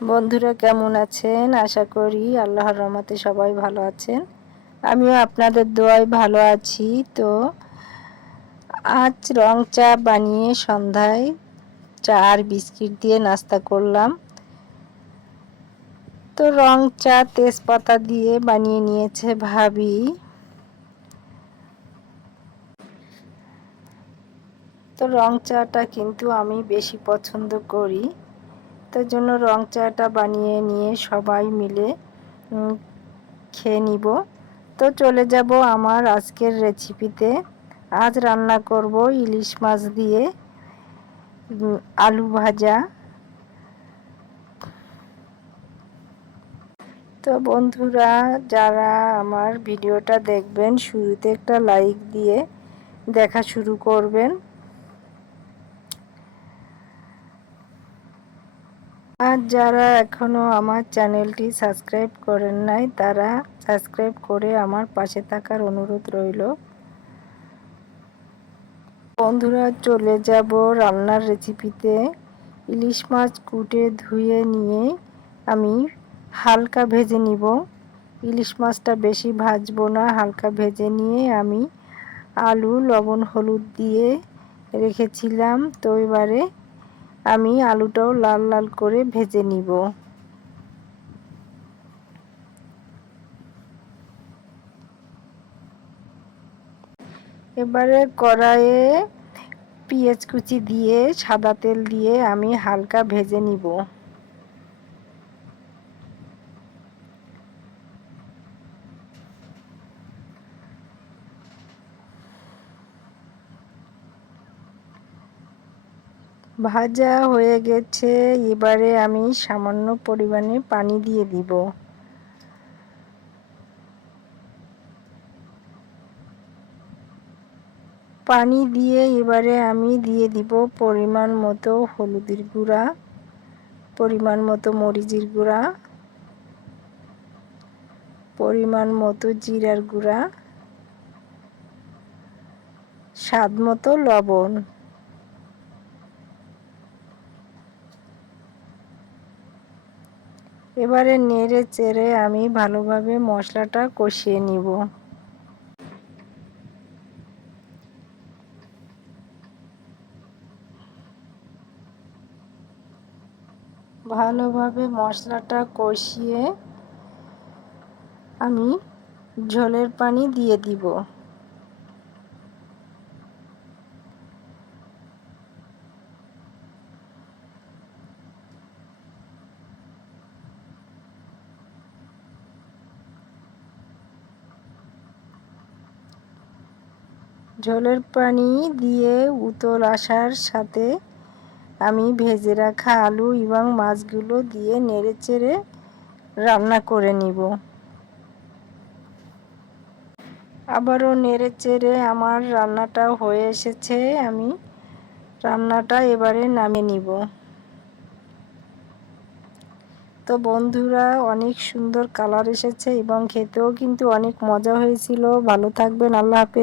বন্ধুরা কেমন আছেন? আশা করি আল্লাহর রহমতে সবাই ভালো আছেন। আমিও আপনাদের দোয়ায় ভালো আছি। তো আজ রং চা বানিয়ে সন্ধ্যায় চা আর বিস্কিট দিয়ে নাস্তা করলাম। তো রং চা তেজপাতা দিয়ে বানিয়ে নিয়েছে ভাবি। তো রং চাটা কিন্তু আমি বেশি পছন্দ করি। তার জন্য রং চাটা বানিয়ে নিয়ে সবাই মিলে খেয়ে নিব। তো চলে যাব আমার আজকের রেসিপিতে। আজ রান্না করব ইলিশ মাছ দিয়ে আলু ভাজা। তো বন্ধুরা, যারা আমার ভিডিওটা দেখবেন শুরুতে একটা লাইক দিয়ে দেখা শুরু করবেন। আর যারা এখনো আমার চ্যানেলটি সাবস্ক্রাইব করেন নাই, তারা সাবস্ক্রাইব করে আমার পাশে থাকার অনুরোধ রইল। বন্ধুরা, চলে যাব রান্নার রেসিপিতে। ইলিশ মাছ কুটে ধুয়ে নিয়ে আমি হালকা ভেজে নিব। ইলিশ মাছটা বেশি ভাজবো না, হালকা ভেজে নিয়ে আমি আলু লবণ হলুদ দিয়ে রেখেছিলাম। তো এবারে আমি আলুটাও লাল লাল করে ভেজে নিব। এবারে কড়াইয়ে পেঁয়াজ কুচি দিয়ে সাদা তেল দিয়ে আমি হালকা ভেজে নিব। ভাজা হয়ে গেছে, এবারে আমি সামান্য পরিমাণে পানি দিয়ে দিব। পানি দিয়ে এবারে আমি দিয়ে দিব পরিমাণ মতো হলুদের গুঁড়া, পরিমাণ মতো মরিচের গুঁড়া, পরিমাণ মতো জিরার গুঁড়া, স্বাদ মতো লবণ। এবারে নেড়ে চেড়ে আমি ভালোভাবে মশলাটা কষিয়ে নিব। ভালোভাবে মশলাটা কষিয়ে আমি ঝোলের পানি দিয়ে দিব। ঝোলের পানি দিয়ে উতল আসার সাথে আমি ভেজে রাখা আলু এবং মাছগুলো দিয়ে নেড়েচেড়ে রান্না করে নিব। আবারও নেড়েচেড়ে আমার রান্নাটা হয়ে এসেছে। আমি রান্নাটা এবারে নামিয়ে নিব। তো বন্ধুরা, অনেক সুন্দর কালার এসেছে এবং খেতেও কিন্তু অনেক মজা হয়েছিল। ভালো থাকবেন, আল্লাহ হাফেজ।